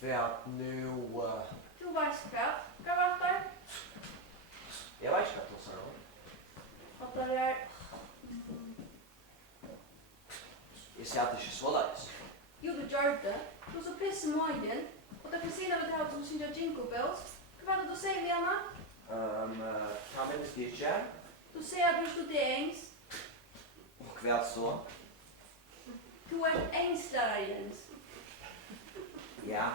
Kvärt nu... Du veist hvat? Hva var det? Jag vet inte vad det At det er... Jag ser att det inte så lätt. Jo, du gjør det. Du er så pisse magen. Og derfor sier jeg at du synes jeg Jingle Bells. Hva var det du sier, Lena? Kan vi inte inte? Du sier at du studerer engelsk. Och kvärt så? Du er en engstlærer, Jens. Ja.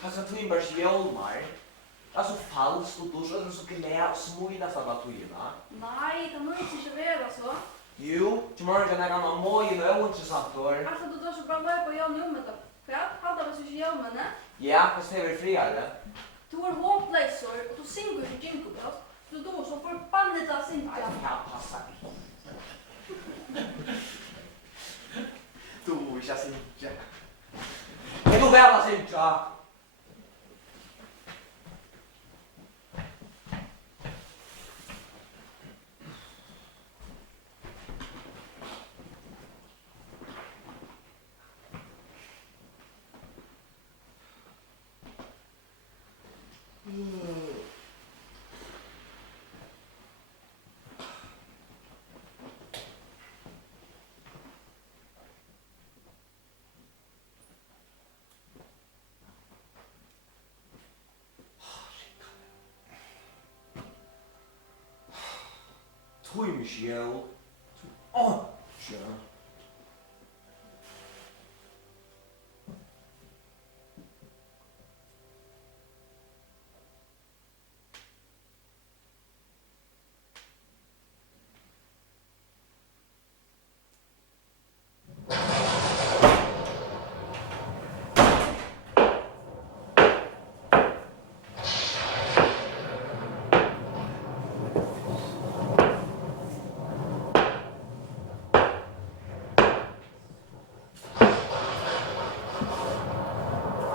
Kanske Twimbers jolmar. Alltså falskt och då så är det så glä och smulas alla tujorna. Nei, det må ikke være så. Jo, till morgon är han moj och ointressant då. Altså, du tar så bare løy på Jan Jommet. Hva? Hadde vi så ikke Jommet, Ja, fast det är väl friare. Du er håpløsor, og du synger ikke Jingle Bells. Så du er så forbannet av Nej, synka. jag passar. Du är inte synka. Är du väl att synka? Tui Michelle. Oh, tja.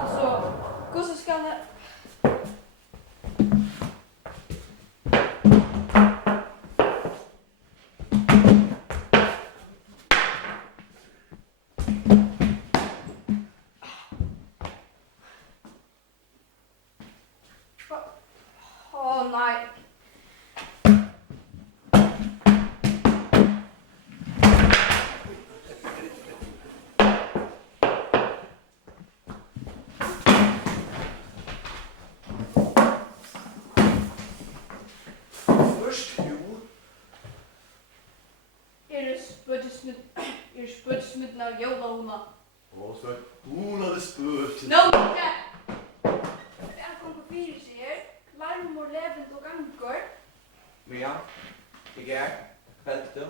Altså, hvordan skal det... Åh, nei. Först nu. Er det spøtjesmitten av jolahona? Och så hon hade spurt. Nå, ikke! Jeg kom på fire sier. Larmor, levend og anker. Mia, jag är. Fält du?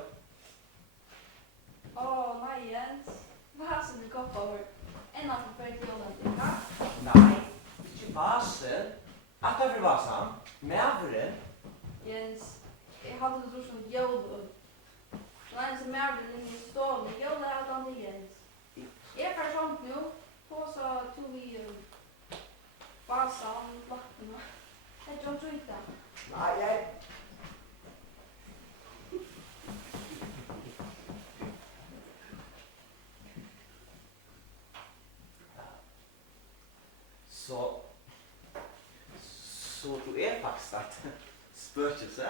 Åh, nei, Jens. Hva som du koppa over? En av for til jolan, ja? Nej, inte vasen. Att det var vasen. Mävren. Jens, jeg hadde det som jolan. Den eneste mævlen inn i stålen, jolan hadde han til Jens. Jeg er sånt nå, på så tog vi vasen, vattnet. Jeg tror ikke det. Nej, jag... Så du är faktiskt ett spökelse?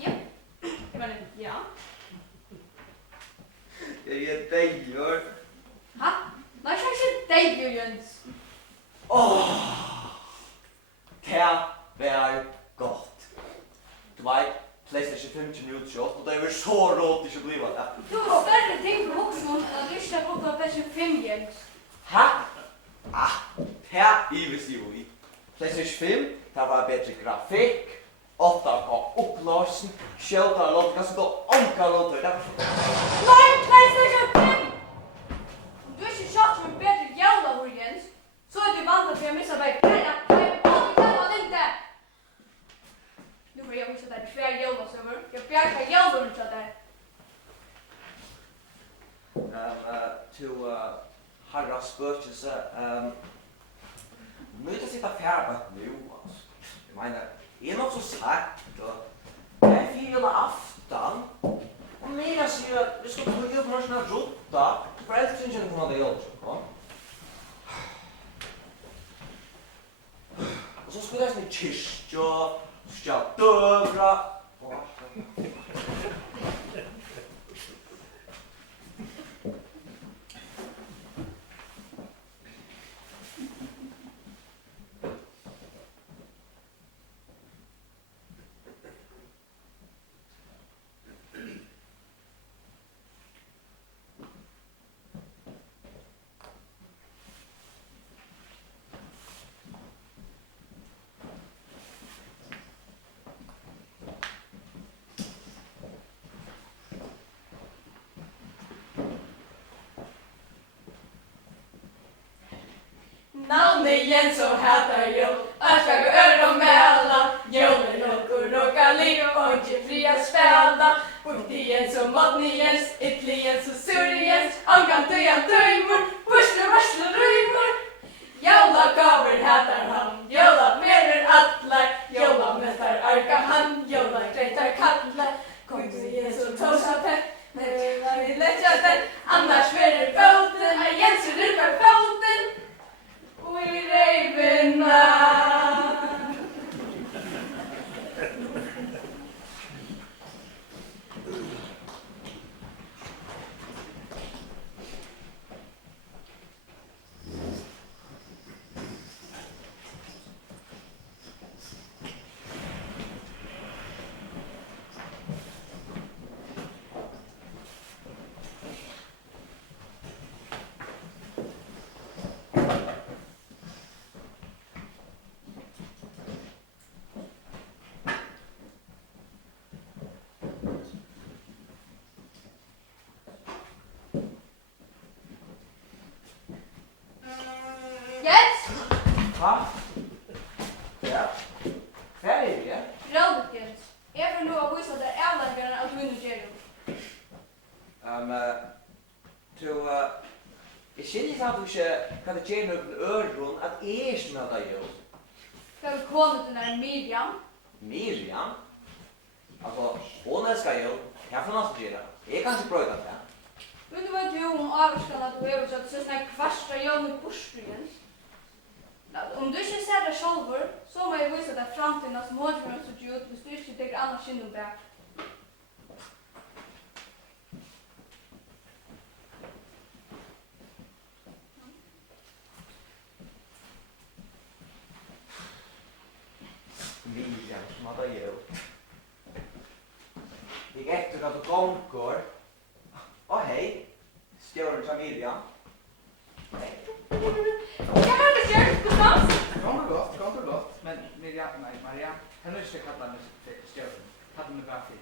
Ja. Jeg mener, ja. Jag är degjord. Ha? Nei, jeg er ikke deg, Jens. Det var gott. Du vet, PlayStation 5 kommer ut kjøtt, og det var så råd ikke å bli det. Du har større ting på voksen enn at du ikke har fått av PlayStation 5, Jens. Hæ? Det ives jo i. PlayStation 5, det var bedre grafikk, 8K oppløsning, skjøttere låt, ganske da anker låt. Nei, PlayStation 5! Om du ikke kjøpt som en bedre jævla vår, Jens, så er du vant til å missa deg. Nu får jag visa dig tvär jævla söver. Jag bjärkar jævla runt där. Till harra spökelse, möjligt att sitta färdigt nu, alltså. Jag menar, är något så sagt då? Det är hela afton. Och Mira säger att vi ska ta upp några såna rota. För att inte kunna det också, va? Och så skulle jag en kyrkja, så ska jag dövra. Navnet Jens og hatar jól, Arsvag og ør og mæla, Jólen og liv, og ikke fri å spela. Borti Jens og Modni Jens, Ytli Jens og Suri Jens, Ankan tøyan tøymur, Varsle røymur. Jóla gaver hatar han, Jóla merer atlar, Jóla metar arka han, Jóla greitar kallar. Kom til Jens og tåsa pett, vi letja den, annars verer båten, Jens rullar båten. We Ravena. Ha? Ja? Här är vi. Relevant Jens. Jag får nu att visa att det är avläggaren att vinna Jerry. Jag känner att du inte kan det tjäna upp en öron att erkänna det ju. Ska vi komma till den här Miriam? Miriam? Alltså, hon älskar ju. Jag får nästan göra. Jag kan inte pröva det. Men du vet ju om avskan att du översatt så sådana kvarsta Jan i Borstryen. Om du inte ser det själv, så må jag visa det framtiden som hårdfrån så ut hvis du inte tänker annars inom det. Miriam som hade gjort. Jag efter att du gånger. Åh hej. Stjärn som Miriam. Jag hörde Jerry, god dans! Kommer gott. Men Maria, kan du inte kalla mig stjärn? Kalla mig bara fint.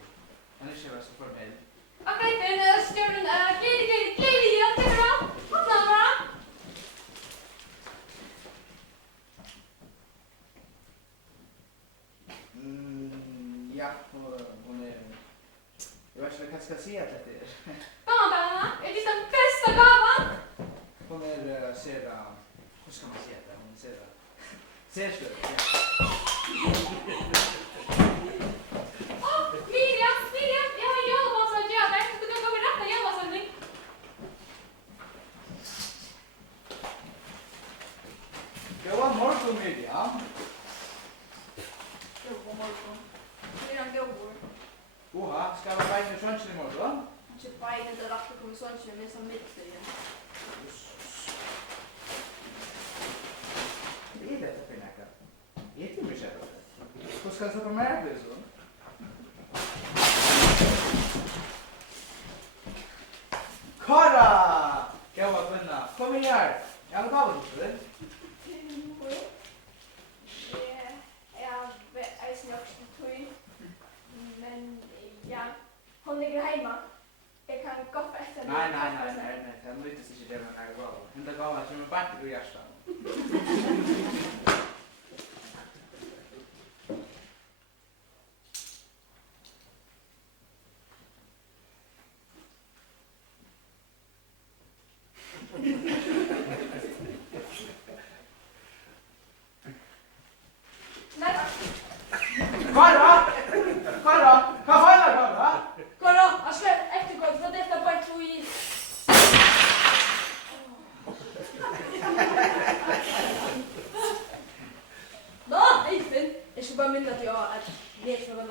Kan du inte vara så formell? Okej, men stjärnen är glädje, jag tycker bra. Vad bra? Ja, hon är... Jag vet inte vad jag ska säga till det. Barnbarna, är det den bästa gavan? Hon är sera... Hur ska man säga det? Hon är sera... Särslöjd, ja. Miriam, jag har jobbat som göder. Du kan gå med rätta jobbasändning. Goa morgon, Miriam. God morgon. Miriam går. Oha, ska vi bara in i sönsen imorgon? Inte bara inte rätt att komma sånt som är som mitt igen. Det är detta för näka. Det är till mig själv. Hur ska jag sätta med det så? Kara! Goa kvinna, kom in här. Jag har bara lite det. Jag är snart tog. Men ja, hon ligger hemma. Jag kan gå för efter. Nej. Jag lyckas inte det med den här gåvan. Den där gåvan som är bättre ur hjärtan. Kolla, jag ska eftergå för detta bara tog i.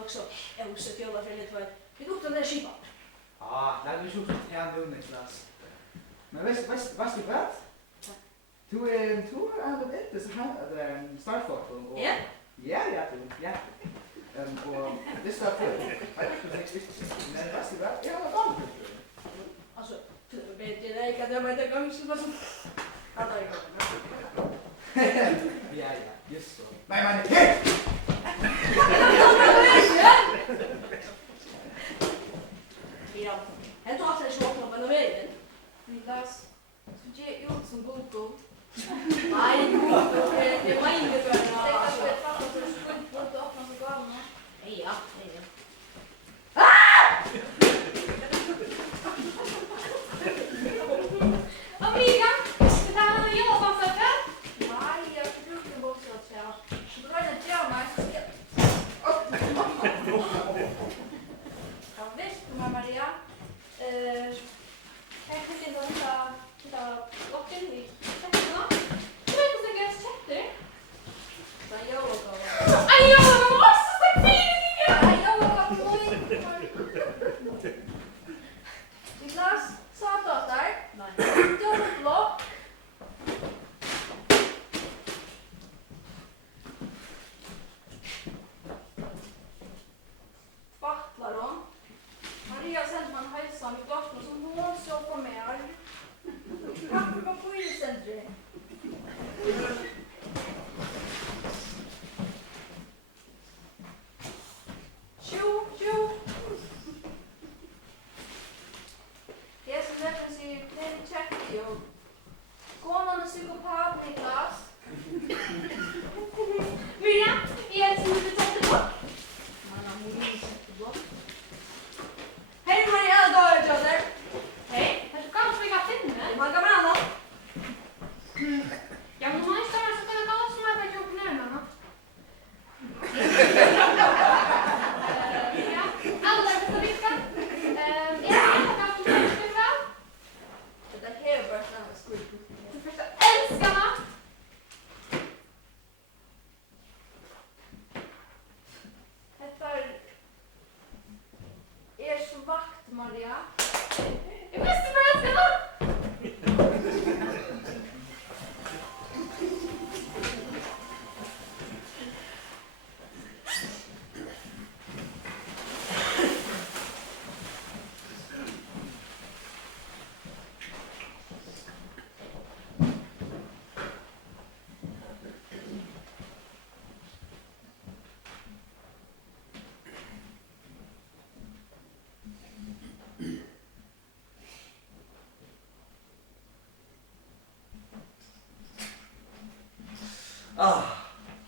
också oset jobbar för lite vad. Det går upp den där skivan. Ja, det är ju så här nu Niklas. Men vet du vad? Du är inte så här det är en startfoto och Ja. Ja. Och det står för. Men vet du vad? Jag har valt det. Alltså, du vet ju det att jag vet inte om så vad som. Alla är Ja, just så. Nej, men hej! Ja. Han tar sig så på den vägen. Niklas, så ge ut som Google. Nej, det var inget för Tänk den. att det är fattat att du skulle inte öppna så gav mig. Ja. Vad Miriam? Det där hade jag bara för det. Nej, jag ska bruka en bostad. Så då är det jag mig. Ja, visst, Maria. Här kunde inte hitta locken i sätterna. Du vet inte att jag sätter. Men jag var aj, jag var också så fin! Nej, jag var Niklas, sa du att där? Nej. Du har fått lock. Vattlar hon. Maria sände man hälsan i glasen som hon såg på mig. Kaffe kom på i centret. Tjo. Det som defensivt, det är tjecki och konan är psykopat, Niklas. Miriam, är det som du sätter på? Hej Maria, alla dagar bröder. Hej, är du kanske vi har finne? Man kan varandra. Ja, men hon har ju större så kan jag ta som jag vet upp närmarna. Ja, alla är på vilka. Är det en som är väl? Det där här är bara sådana skuld. Du första älskarna. Är så vakt, Maria. Jag visste bara älskarna.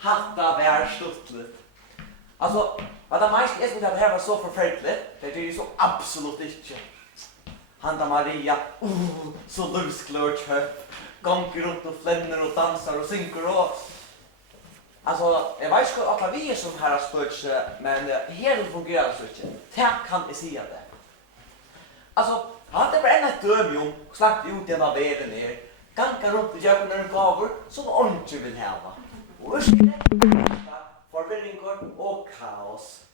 Hatta vär stuttligt. Alltså, vad det mest är som det här var så förfärligt, det är ju så absolut inte. Handa Maria, så lusklört köp, gånger runt och flänner och dansar och synker och... Alltså, jag vet inte att vi är som här har spurt, men här fungerar det så inte. Det kan jag säga det. Alltså, han det bara en ett döm om, slagt ut denna världen ner, gankar runt och göra några gaver som hon inte vill ha. Och förvirringar och kaos.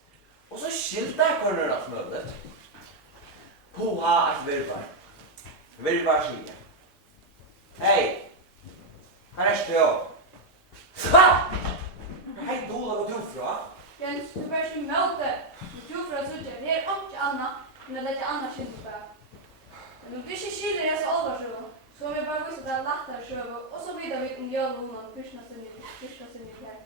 Och så skiltar kornen av mötet. Hoha att virvar. Virvar säger. Hej! Här är jag. Ha! Hej då, vad tror du? Jens, du börjar sin möte. Du tror för att det är inte annat än att det är annars inte bara. Men om du inte skiljer det så allvarsrå, så har vi bara visat att det är lättare sjöva och så vidare vi om jag och honom första sin här.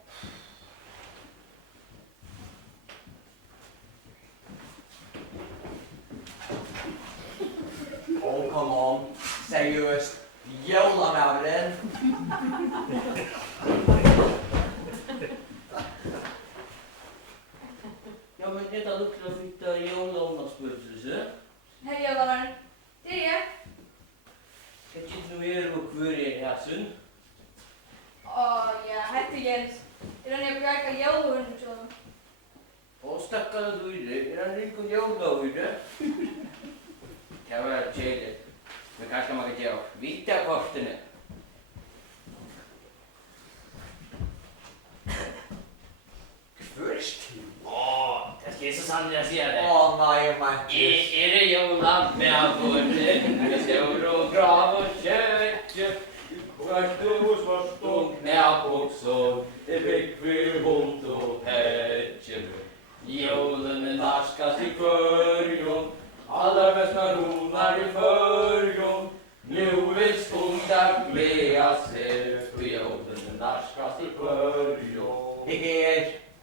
Oh, come on. Seriöst. Jävla med den. Ja, men detta luktar fitta jólónaspölselse. Hej, jag var det är. Jag tycker nu är och kvar i häsen. Ja, hette Jens. Är den jag brukar jävla under honom? Och stackarna du i det. Är han inte jóló i det? Det var tjeligt. Men kanske man kan göra vita kortene. Först. Det Det är så sannolikt jag ser det. Åh nej, Marcus. Är det jolan med bordet? Med stor och grav och kök. Svart och knäboxor. Det bekväm hund och hätjer. Jolen är narskast i förjon. Alla bästa ronar i förjon. Nu är stunda glädja sig. För jolen är narskast i förjon.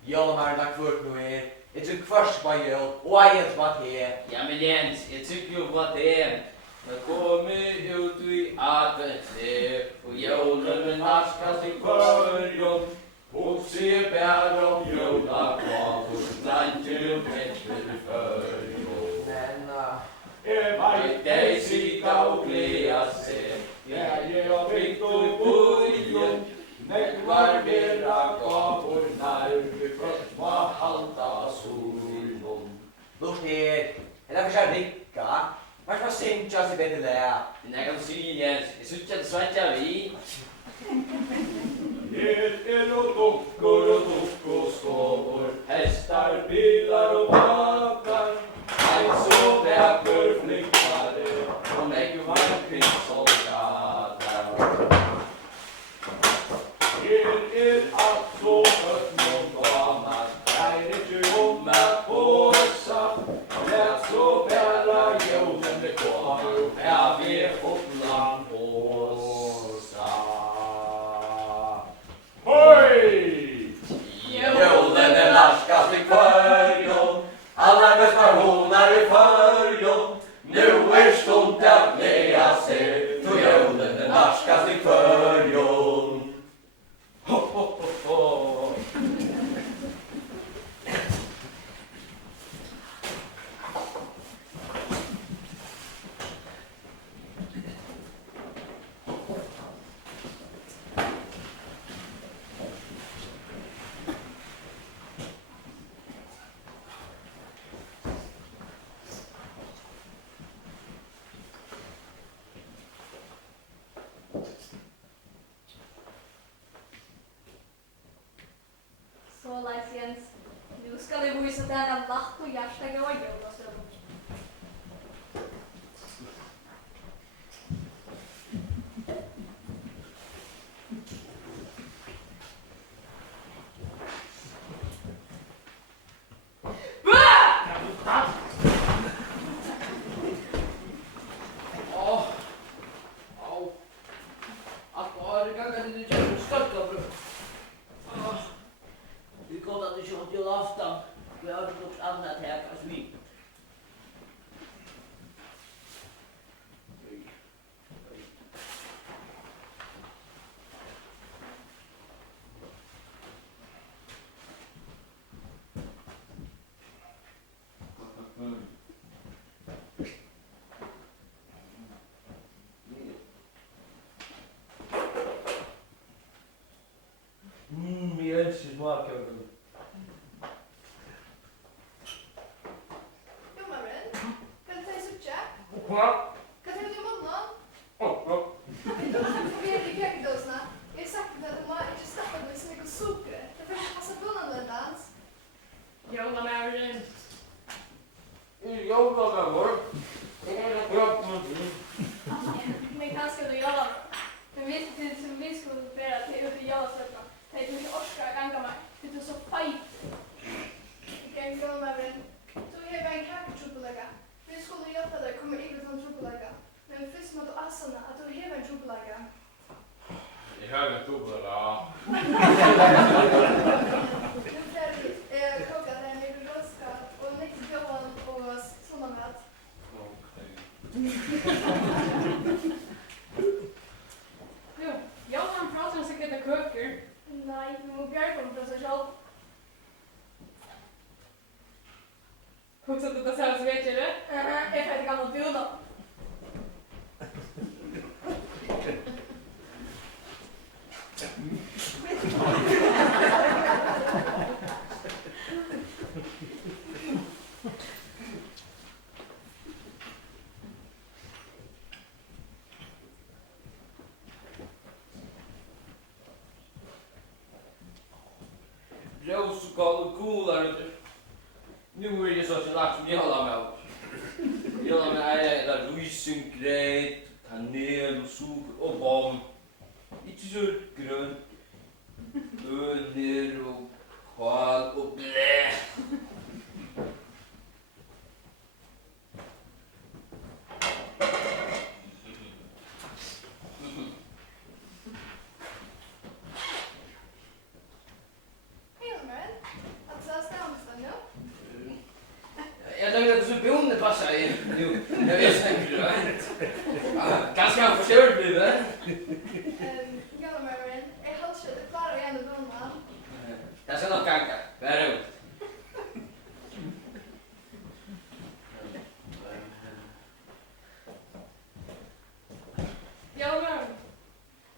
Jolmarna kvart nu Jag tycker först på jul och jag vet vad det är. Ja men Jens, jag tycker ju vad det är. Jag kommer ut i adventstid och julen är narskas i förjon. Och se bär om jula kvar och slanker bättre förjon. Men, dig sitta och glädja sig. Jag fick då i början. Nekvar vera gavor vi först var halta solon. Lust här. Eller för sig ricka. Vart var synjas i bättre där? Det kan du säga Jens, jag syns att svarta vi. Här och dockor, hästar, bilar och vagnar. En så väcker flickare, och lägger varmt kring soldater. Här allt så hött någon gammalt, här inte om att påsa. Lät så bära julen det kommer, här vi fotland påsa. Hoj! Julen är narskast i förjon. Alla bästa honar i förjon. Nu är stund att glädja sig. Då julen är narskast i förjon. Ho, ho, ho, ho. Så Leif Jens, nu ska du visa denna latt och hjärta och julasögon. Jens smakar. Jo, Maren, kan du ta i sucha? Ja. Kan du ta i munnen? Ja. Vi är i kökdåsarna. Jag har sagt att de har inte stoppat med så mycket socker. Det får passa på någon dans. Jola Maren. Men kanske du gör det. Men vi skulle fira till ut i Jalasökna. Det är mycket orskar ganga mig. Det är så fight. Okej, gå med den. Så jag har en kaketrupelägga. Vi skulle hjälpa dig komma in från trupelägga. Men först måste du asana att du har en trupelägga. Jag har en trupelägga. Nu är det kokat en liten röska och lite jobb och sådana mat. Jo, jag kan prata om säkert köker. Nej, vi må björka om från sig själv. Också att det sägs vet jag det. Jag får inte gammal bilda. Roskal och kolar. Nu Nu är det så lagt som jag håller med. Jag håller med där rysengrejt, kanel och socker och bom. Inte så grönt. Bönor och kål och blä. Jag tänkte att du så bonde passar in nu. Jag vet inte grönt. Ganska förstörd blir det. Gallamören, jag hade köpt klara igen och donna. Jag ska nog ganka. Vär ut. Gallamören.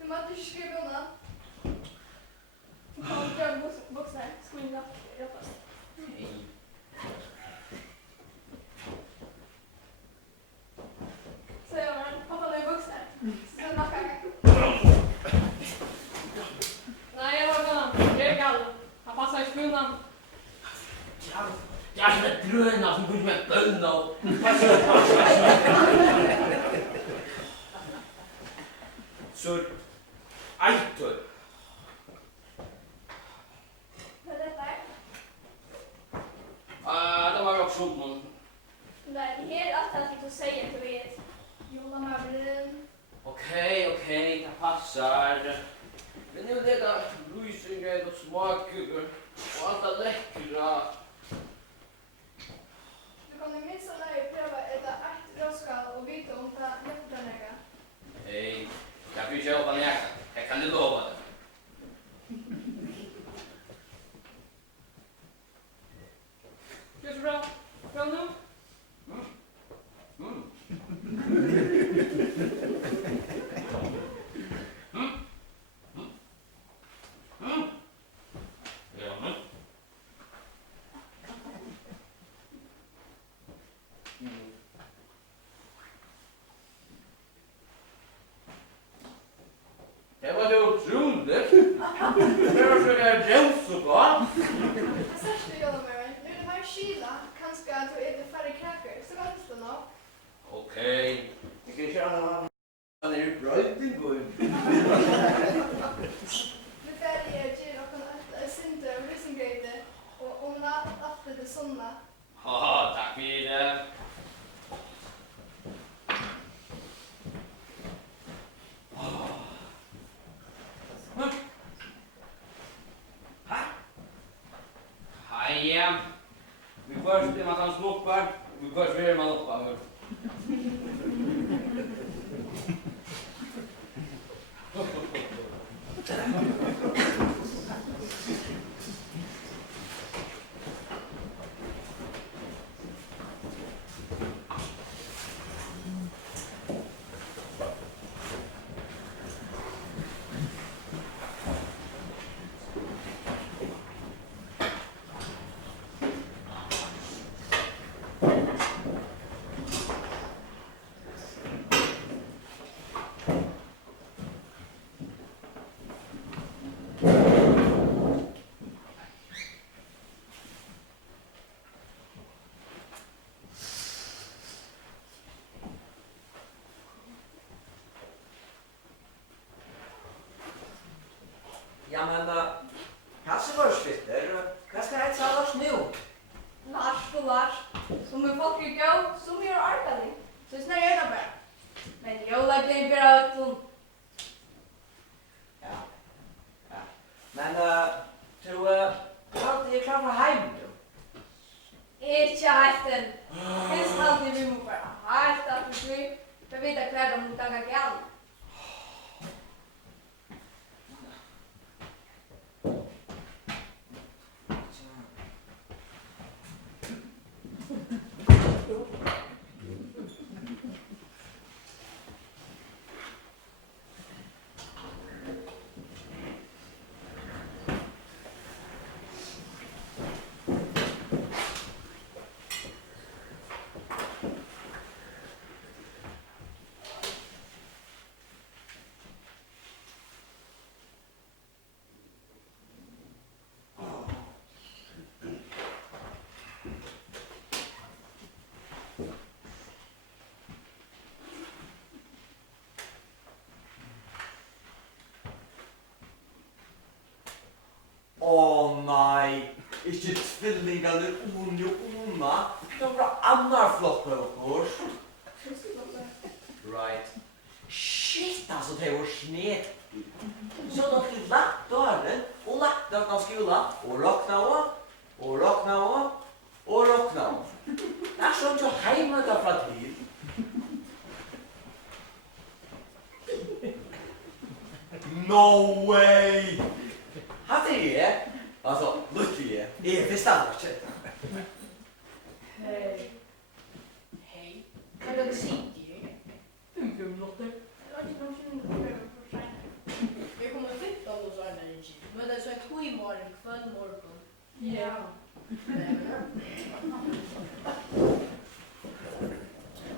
Du måste inte skriva undan. Kom, grön boxar. Skrinla. Jag fast. Så jag har pappa med boxar. Sen backar jag. Nej, jag har honom. Det är Galle. Han passar i skolan. Jag är som ett gröna som går med bönna och... Så... Ajtor. Vad är detta? Det var också någon... Nej, det här är allt att säga till vet. Gallamören. Okej, det passar. Men nu är det rysingrejd och smakur och allt det läckra. Du kan i minsta läge pröva att äta ett råskal och veta om det hjälper något. Hej, jag vill köpa en jacka. Jag kan du lova det. Gör så bra. Bra nu. Ja, men. Det var det otroligt. Jag försöker rätt så bra. Särskilt Gallamören, nu är det här kyla. Kanske att du äter färre kräkor. Så gott det nog. Okej. Vi kan köra han är ju bra i din bord. Det färger ger och kan äta synder och risengrejer. Och om allt det sådana. Ja, tack för det. Hej. Vi först är man kan smoppa. Vi först är man uppa. Åh nej, ikke tvillingene Oni og Ona. Det var annar flokker og Right. Shit, altså, det var snet. Så dere lagt døren, og lagt dere av skolen, og råkna av, og råkna av, og råkna av. Det er sånn til hjemme derfra til. No way! Hatt er jeg, altså, lykkelig jeg forstår ikke. Hej. Hej. Vad är det sitter? 5 minutter. Vi kommer 15 och så är det inte. Men det är så ett skimorgon, kvällmorgon. Ja.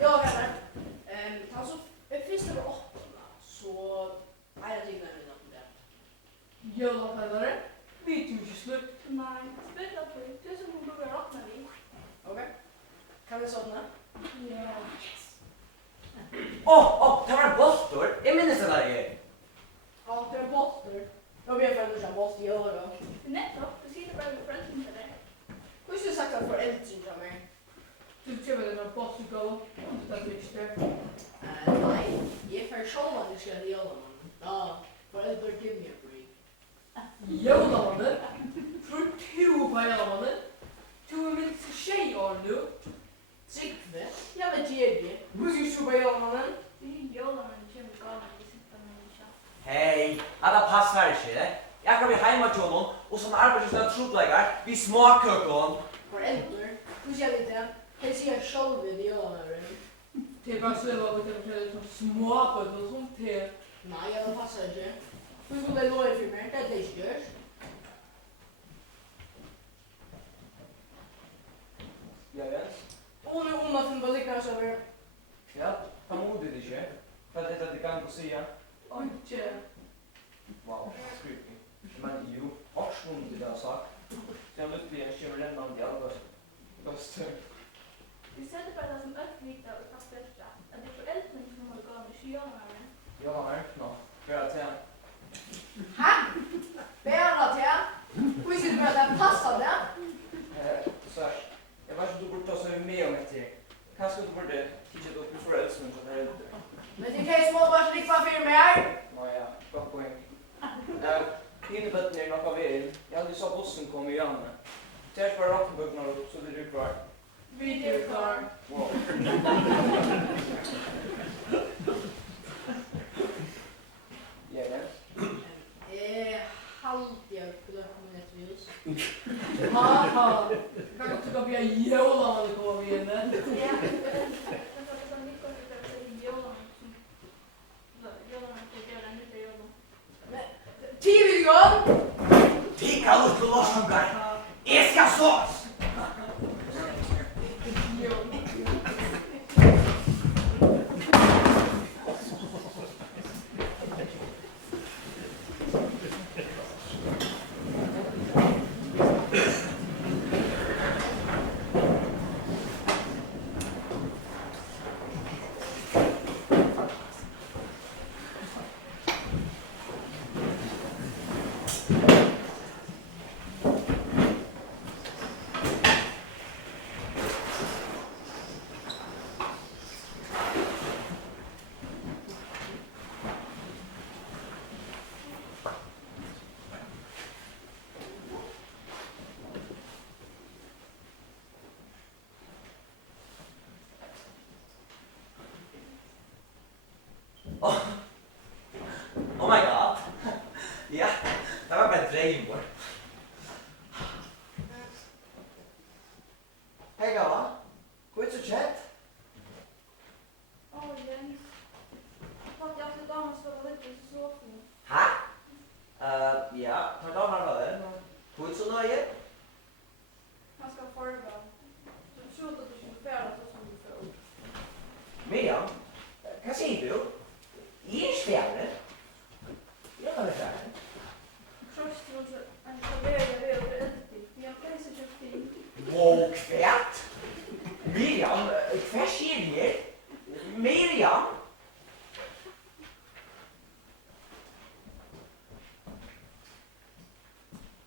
Ja, vänner. Alltså, först över 8 så är jag tycker det något där. Jølafellere. Vi tog ikke slutt. Nej, spela på det. Det är som hon börjar råkna vid. Okej. Kan vi sådana? Ja. Det var en boltor. Jeg minnes det der jeg. Ja, det är bolster. Jag ber för att jag måste göra det. Nettopp, det sitter bara med föräldrarna till det. Hur skulle du sagt att föräldrar till mig? Du kommer den av bossutgave. Det er viktig. Nej, jag är för själv att jag ska göra det. Ja, föräldrar give me a break. Jølamannen. Tror du på jølamannen? Du er minst 6 år nu. Tryggve? Jag vet inte. Hur ska du köpa göra mannen? Det är jorden när det kommer galen i sitt människa. Hei, det passar ikke. Jeg kan bli hjemme til noen, og som arbeidsgivende trobleggere, vi småkøkken. Föräldrar? Hur ska vi det? Jag ser själv det göra det. Det er bare så at vi kan kjøre som småbøtt og sånt til. Nej, jag passar inte. Hur skulle det låta för mig? Det är inte görs. Ja, Jens? Och nu hon har funnit lyckas över. Ja, ta modigt ikke. Hva er det gang på sida? Ikke. Wow, skrytning. Men jo, aksjonen til det har sagt. Så jeg lykkelig jeg kommer lennene til alle bøster. Vi sätter bara det som öppnigt och fast bästa. Att det är föräldrarna som har galen i jorden. Ja, han er nå. Bra til han. Ha? Bära till. Hur ska du börja det passande? Så jeg vet ikke om du burde ta seg med om etter. Kanskje du burde titte opp i foreldrene som er eldre. Men det kan ju småbarns likva för mig här. Nå ja, godt poeng. Dine bøttene er nok av veien. Jeg hadde så bussen kom i Janne. Tærs bare rakkenbøkene opp, så det er klar. Vi er klar. Wow. Ja, Jens? Halvbjörk glömminetljus. Haha. Kan du ikke bli jølamannen kommer vi inne? Ja, det var så mycket att det är jorden som... Jorden får göra nytta i jorden. 10 miljoner! Tika ut på låstungar. Jeg skal sås! Oh my god. Ja, det var bare dreimor. Hei, Gala. Hvor er det så kjent? Åh, Jens. Fast jag skulle damen stå lite i soffan. Hæ? Ja, tar da her var det. Hvor er det så nøye? Han ska farva. Så du tror att du ska färda så som du får. Miriam, hva sier du? Jeg er stjerne. Jeg kan være stjerne. Kross till oss en servering vi över alltid. Vi har kanske så fint. Wow, kvært? Miriam, hva skjer her? Miriam?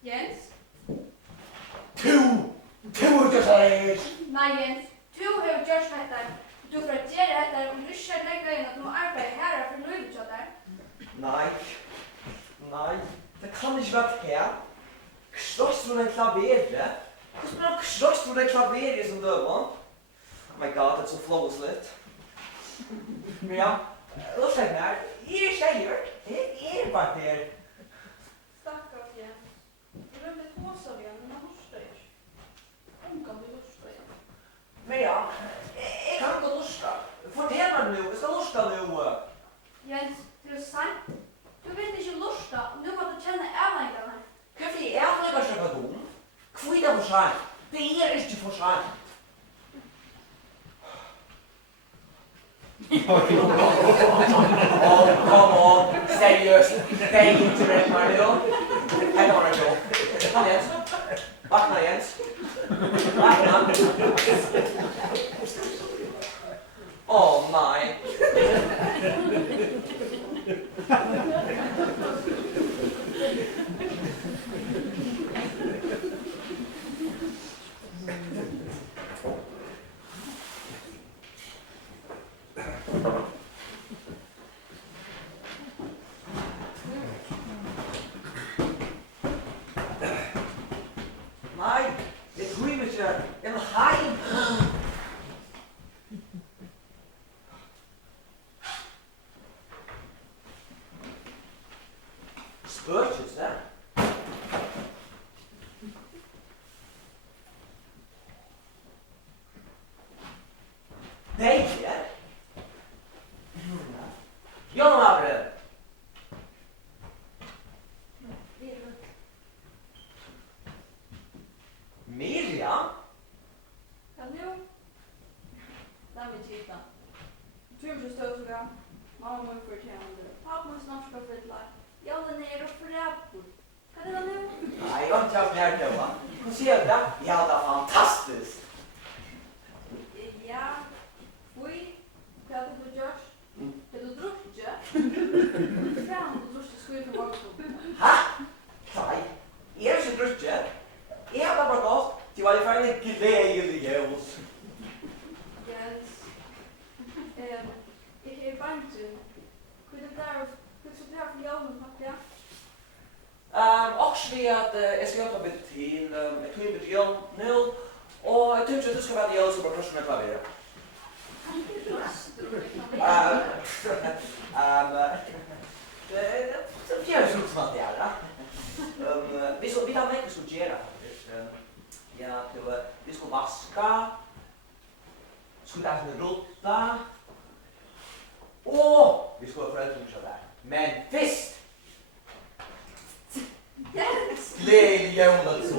Jens? Nei, Jens, du har gjort dette. Du får gjøre dette om du ikke legger inn at du må arbeide her for livet til deg. Nei. Nei. Det kan ikke være her. Slåss du den klaveret? Hvordan spiller slåss du den klaveret som døver? Oh my god, det er så flåsligt. Men ja, da sier jeg her, jeg er tjejer. Jeg er bare her. Stakkars, Jens. Du rømte tåsa vi igjen, men han luster ikke. Unga blir luster igjen. Men ja, jeg kan ikke lusta. Fortell meg nu, jeg skal lusta nu. Jens, det er sant. Du vet ikke lusta, og nå må du kjenne avhengene. Hvorfor er jeg ikke så dum? Hvor er det for sent? Det er ikke for sent. Oh, come on. Seriøst. Det er ikke rett meg nå. Hei, det var det jo. Kom Jens. Vakna Jens. Vakna. Åh, nei. Nei, jeg tror ikke. Jeg vil heim. Spøkelse? Deie? Jan Abraham. Miriam? Ja, nu. Den vill titta. Tror du stod så bra? Mamma må förtjänande. Pappa må snart ska fylla. Jag är nere och fräppor. Kan det vara nu? Nej, jag har inte haft här då, va? Hur ser du det? Ja, det är fantastiskt. Ja. Oj. Vad har du gjort? Har du druckit? Fram, du druckit skit för bakgrunden. Ha? Nej, jag har inte druckit. Jag har bara gått till varje fall en glädjelig jul. Jens. Jag är banken. Kunde det där för julen, pappa? Också vi att jag ska hjälpa lite till. Jag tror inte jul nu. Och jag tycker att du ska vara jul som bara krossar med klaveret. Det gör så som att det är. Vi tar väck och ska göra faktiskt. Ja, vi ska vaska. Ska vi äta en rota. Och vi ska ha föräldrarna där. Men visst! Jens! Glädje, Jonas!